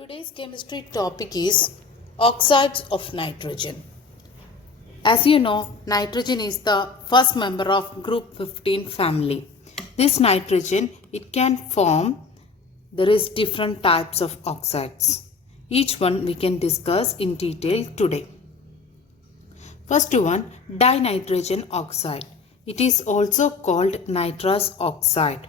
Today's chemistry topic is oxides of nitrogen. As you know, nitrogen is the first member of group 15 family. This nitrogen, it can form, there is different types of oxides. Each one we can discuss in detail today. First one, dinitrogen oxide. It is also called nitrous oxide.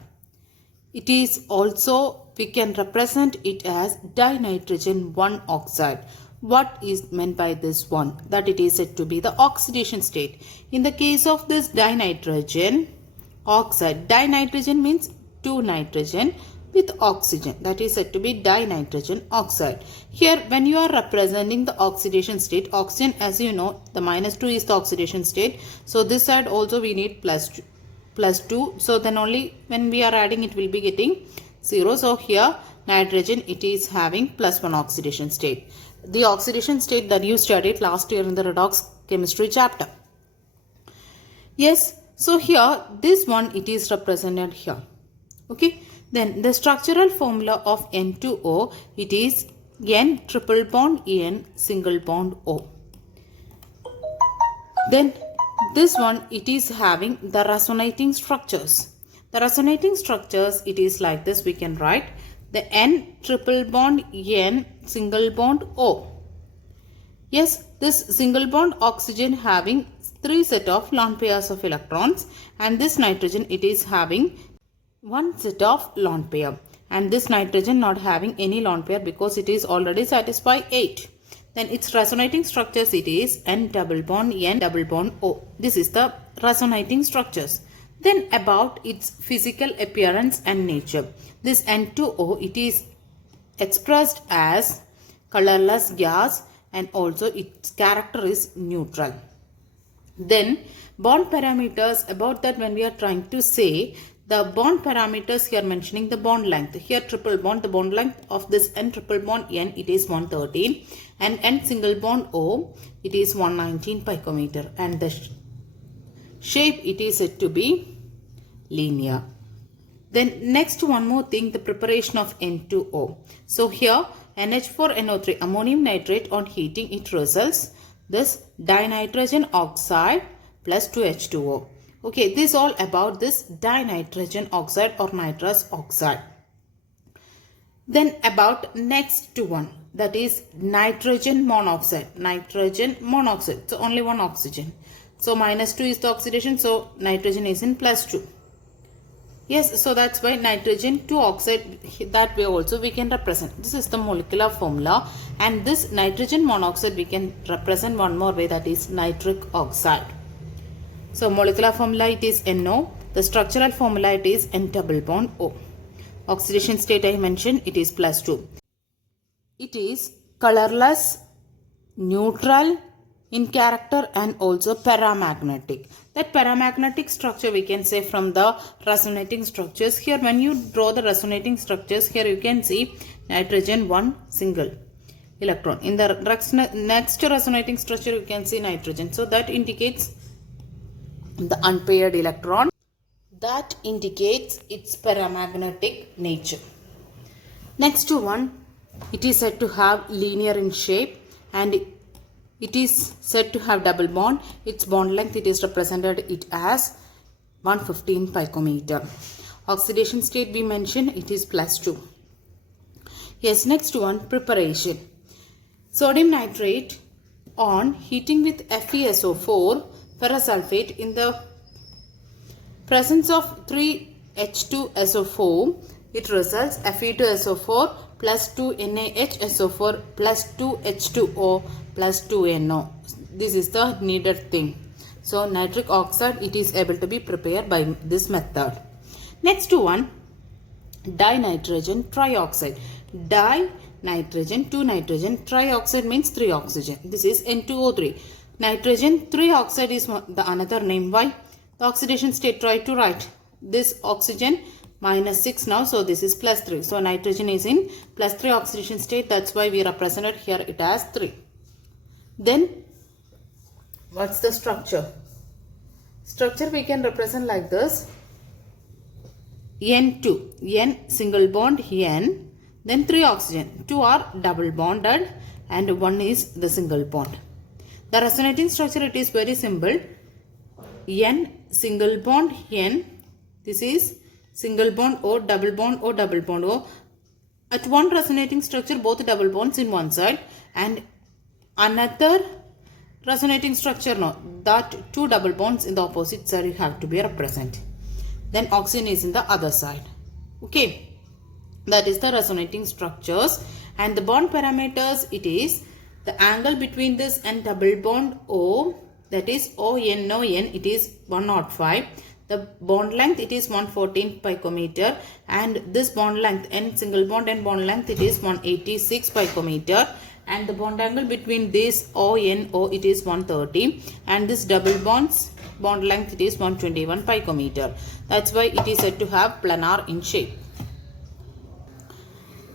It is also, we can represent it as dinitrogen 1 oxide. What is meant by this one? That it is said to be the oxidation state. In the case of this dinitrogen oxide, dinitrogen means 2 nitrogen with oxygen. That is said to be dinitrogen oxide. Here when you are representing the oxidation state, oxygen, as you know, the -2 is the oxidation state. So this side also we need plus 2. So then only when we are adding it will be getting 0. So here nitrogen, it is having +1 oxidation state. The oxidation state that you studied last year in the redox chemistry chapter. Yes, so here this one, it is represented here. Okay, then the structural formula of N2O, it is N triple bond N single bond O. Then this one, it is having the resonating structures. The resonating structures, it is like this. We can write the N triple bond N single bond O. Yes, this single bond oxygen having 3 set of lone pairs of electrons, and this nitrogen, it is having 1 set of lone pair, and this nitrogen not having any lone pair because it is already satisfied 8. Then its resonating structures, it is N double bond N double bond O. This is the resonating structures. Then about its physical appearance and nature. This N2O, it is expressed as colorless gas, and also its character is neutral. Then bond parameters, about that when we are trying to say the bond parameters, here mentioning the bond length. Here triple bond, the bond length of this N triple bond N, it is 113, and N single bond O, it is 119 picometer, and the shape, it is said to be linear. Then next one more thing, the preparation of N2O. So here NH4NO3 ammonium nitrate, on heating it results this dinitrogen oxide plus 2H2O. Okay, this all about this dinitrogen oxide or nitrous oxide. Then about next one, that is nitrogen monoxide. Nitrogen monoxide, so only one oxygen. So -2 is the oxidation, so nitrogen is in +2. Yes, so that's why nitrogen 2 oxide, that way also we can represent. This is the molecular formula, and this nitrogen monoxide we can represent one more way, that is nitric oxide. So molecular formula, it is NO. The structural formula, it is N double bond O. Oxidation state I mentioned, it is +2. It is colorless, neutral in character, and also paramagnetic. That paramagnetic structure we can say from the resonating structures. Here when you draw the resonating structures, here you can see nitrogen 1 single electron. In the next resonating structure you can see nitrogen. So that indicates the unpaired electron. That indicates its paramagnetic nature. Next one, it is said to have linear in shape, and it is said to have double bond. Its bond length, it is represented it as 115 picometer. Oxidation state we mentioned, it is +2. Yes, next one, preparation. Sodium nitrate on heating with FeSO4 ferrous sulfate in the presence of 3H2SO4, it results Fe2SO4 plus 2NaHSO4 plus 2H2O plus 2NO. This is the needed thing. So nitric oxide, it is able to be prepared by this method. Next one, dinitrogen trioxide. Dinitrogen, 2 nitrogen, trioxide means 3 oxygen. This is N2O3. Nitrogen 3 oxide is the another name. Why? The oxidation state, try to write this oxygen -6 now, so this is +3. So nitrogen is in +3 oxidation state. That's why we represented here it as 3. Then what's the structure? Structure we can represent like this. N2, N single bond N, Then 3 oxygen. 2 are double bonded and 1 is the single bond. The resonating structure, it is very simple. N single bond N. This is single bond O, double bond O, double bond O. At one resonating structure, both double bonds in one side, and another resonating structure, no, that 2 double bonds in the opposite side you have to be represent. Then oxygen is in the other side. Okay, that is the resonating structures. And the bond parameters, it is the angle between this and double bond O, that is ON, no N, it is 105. The bond length, it is 114 picometer, and this bond length, N single bond and bond length, it is 186 picometer, and the bond angle between this ONO, it is 130, and this double bonds bond length, it is 121 picometer. That's why it is said to have planar in shape.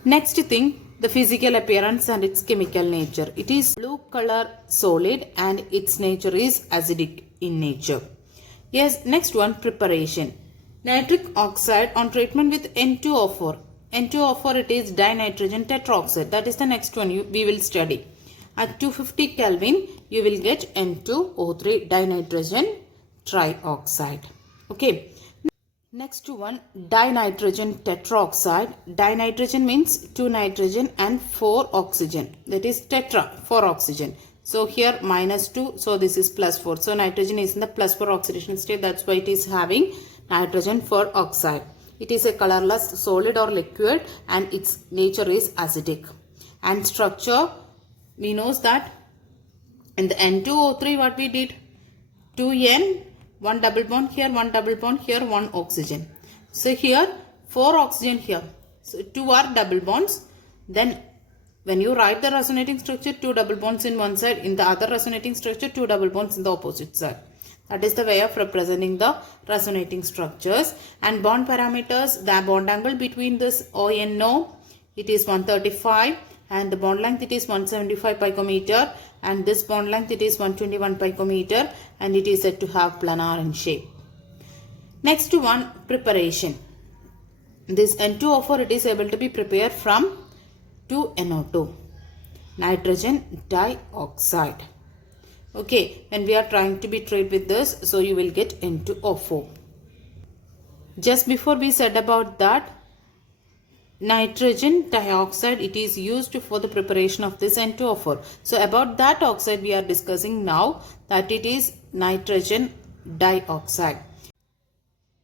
Next thing, the physical appearance and its chemical nature. It is blue color solid and its nature is acidic in nature. Yes, next one, preparation. Nitric oxide on treatment with N2O4. N2O4, it is dinitrogen tetroxide. That is the next one we will study. At 250 Kelvin, you will get N2O3 dinitrogen trioxide. Okay. Next one, dinitrogen tetroxide. Dinitrogen means 2 nitrogen and 4 oxygen. That is tetra, 4 oxygen. So here -2, so this is +4. So nitrogen is in the +4 oxidation state. That's why it is having nitrogen 4 oxide. It is a colorless solid or liquid and its nature is acidic. And structure, we know that in the N2O3 what we did? 2N, 1 double bond here, 1 double bond here, 1 oxygen. So here 4 oxygen here. So 2 are double bonds. Then when you write the resonating structure, 2 double bonds in one side, in the other resonating structure, 2 double bonds in the opposite side. That is the way of representing the resonating structures. And bond parameters, the bond angle between this ONO, it is 135, and the bond length, it is 175 picometer, and this bond length, it is 121 picometer, and it is said to have planar in shape. Next one, preparation. This N2O4, it is able to be prepared from 2NO2, nitrogen dioxide. Okay, when we are trying to be treated with this, so you will get N2O4. Just before we said about that, nitrogen dioxide, it is used for the preparation of this N2O4. So about that oxide we are discussing now, that it is nitrogen dioxide.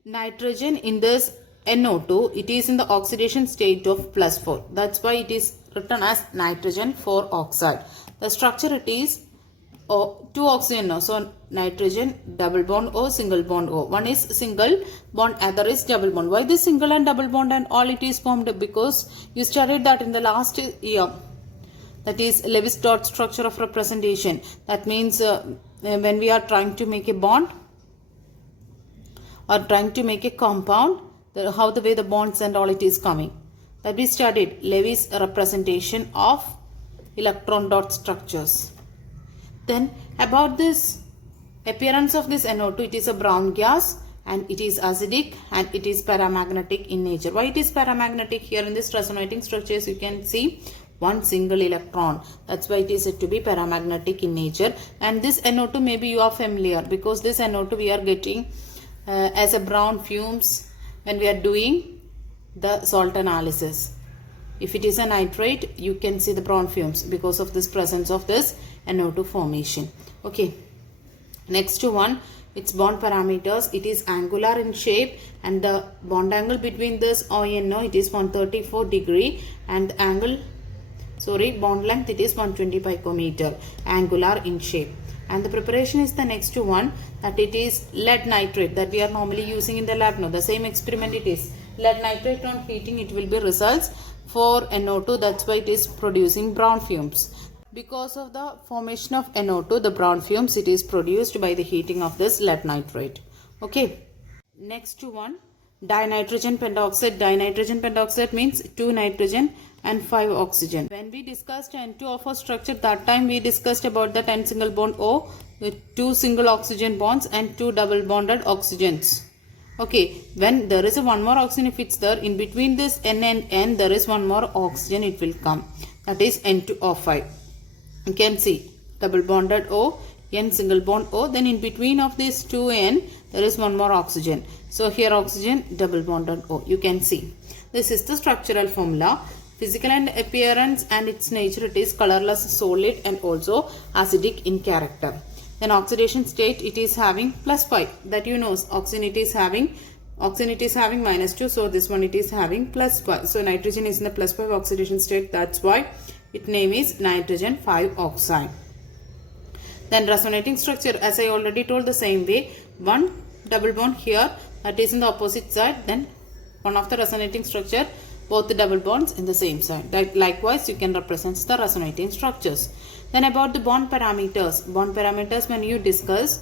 Nitrogen in this NO2, it is in the oxidation state of +4. That's why it is written as nitrogen 4 oxide. The structure, it is 2 oxygen now. So nitrogen double bond O, single bond O. One is single bond, other is double bond. Why this single and double bond and all it is formed? Because you studied that in the last year. That is Lewis dot structure of representation. That means when we are trying to make a bond or trying to make a compound, how the way the bonds and all it is coming. That we studied Lewis representation of electron dot structures. Then about this appearance of this NO2, it is a brown gas and it is acidic and it is paramagnetic in nature. Why it is paramagnetic? Here in this resonating structures you can see one single electron. That's why it is said to be paramagnetic in nature. And this NO2, maybe you are familiar, because this NO2 we are getting as a brown fumes when we are doing the salt analysis. If it is a nitrate, you can see the brown fumes because of this presence of this NO2 formation. Okay, next one, its bond parameters. It is angular in shape and the bond angle between this ONO, it is 134 degree, and the angle, bond length, it is 120 picometer, angular in shape. And the preparation is the next one, that it is lead nitrate that we are normally using in the lab now. The same experiment it is. Lead nitrate on heating, it will be results for NO2. That's why it is producing brown fumes. Because of the formation of NO2, the brown fumes, it is produced by the heating of this lead nitrate. Okay. Next one, dinitrogen pentoxide. Dinitrogen pentoxide means 2 nitrogen and 5 oxygen. When we discussed N2O4 structure, that time we discussed about that N single bond O with 2 single oxygen bonds and 2 double bonded oxygens. Okay, when there is a one more oxygen, if it's there, in between this N and N, there is one more oxygen, it will come. That is N2O5. You can see double bonded O, N single bond O. Then in between of these two N, there is one more oxygen. So here oxygen, double bonded O. You can see. This is the structural formula. Physical and appearance and its nature, it is colorless, solid and also acidic in character. Then oxidation state, it is having +5. That you know, oxygen it is having -2. So this one it is having +5. So nitrogen is in the +5 oxidation state. That's why its name is nitrogen 5 oxide. Then resonating structure, as I already told, the same way. One double bond here, that is in the opposite side. Then one of the resonating structure, both the double bonds in the same side. That likewise you can represent the resonating structures. Then about the bond parameters. Bond parameters, when you discuss,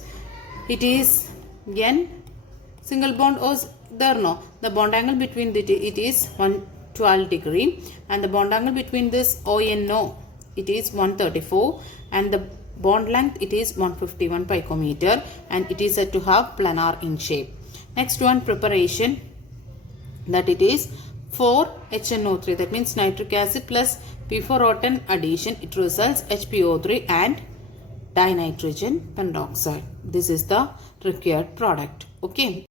it is N single bond O there, no. The bond angle between it is 112 degree, and the bond angle between this O and No, it is 134, and the bond length it is 151 picometer, and it is said to have planar in shape. Next one, preparation, that it is 4HNO3, that means nitric acid plus P4O10 addition, it results HPO3 and dinitrogen pentoxide. This is the required product. Okay.